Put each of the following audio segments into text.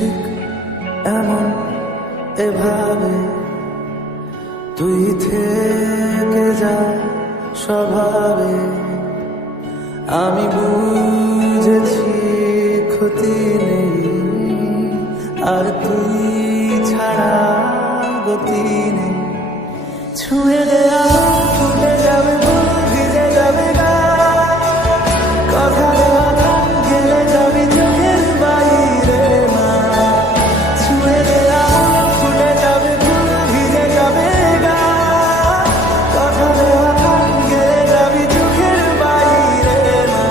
ঠিক এমন এভাবে তুই থেকে যা স্বভাবে। আমি বুঝেছি ক্ষতি নেই, আর তুই ছাড়া গতি নেই। ছুঁয়ে দেয়া ফুটে যাবে ফুল, ভিজে যাবে গা, কথা দেওয়া গান গেলে যাবি চোখের বাইরে না। ছুঁয়ে দেয়া ফুটে যাবে ফুল, ভিজে যাবে গা, কথা দেওয়া গান গেলে যাবি চোখের বাইরে না।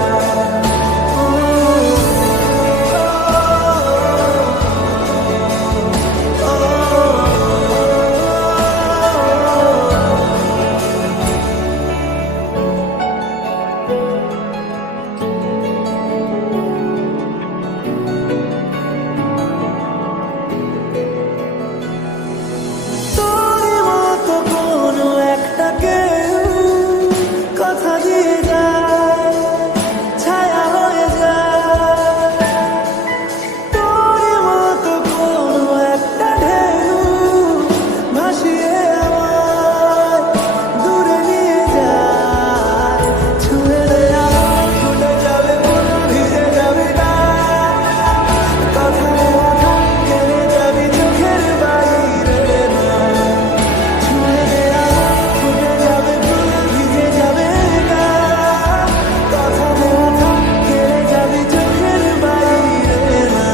তোরই মতো কোনো একটা কেউ কথা দিয়ে যায়, ছায়া হয়ে যায়। তোরই মতো কোনো একটা ঢেউ ভাসিয়ে আমায় দূরে নিয়ে যায়। ছুঁয়ে দেয়া ফুটে যাবে ফুল, ভিজে যাবে গা, কথা দেওয়া গান গেলে যাবি চোখের বাইরে না। ছুঁয়ে দেয়া ফুটে যাবে ফুল, ভিজে যাবে গা, কথা দেওয়া গান গেলে যাবি চোখের বাইরে না।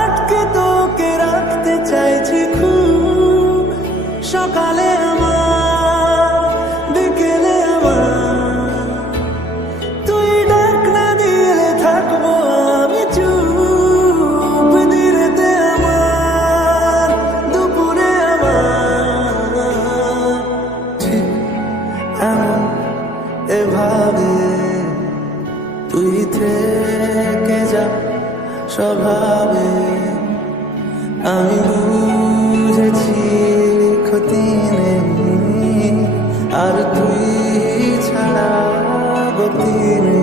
আটকে তোকে রাখতে চাইছি খুব, সকালে আমার বিকেলে আমার। তুই ডাক না দিলে থাকবো আমি চুপ, দিনেতে আমার দুপুরে আমার। ঠিক এমন এভাবে তুই থেকে যা স্বভাবে। আমি বুঝেছি ক্ষতি নেই, আর তুই ছাড়া গতি নেই।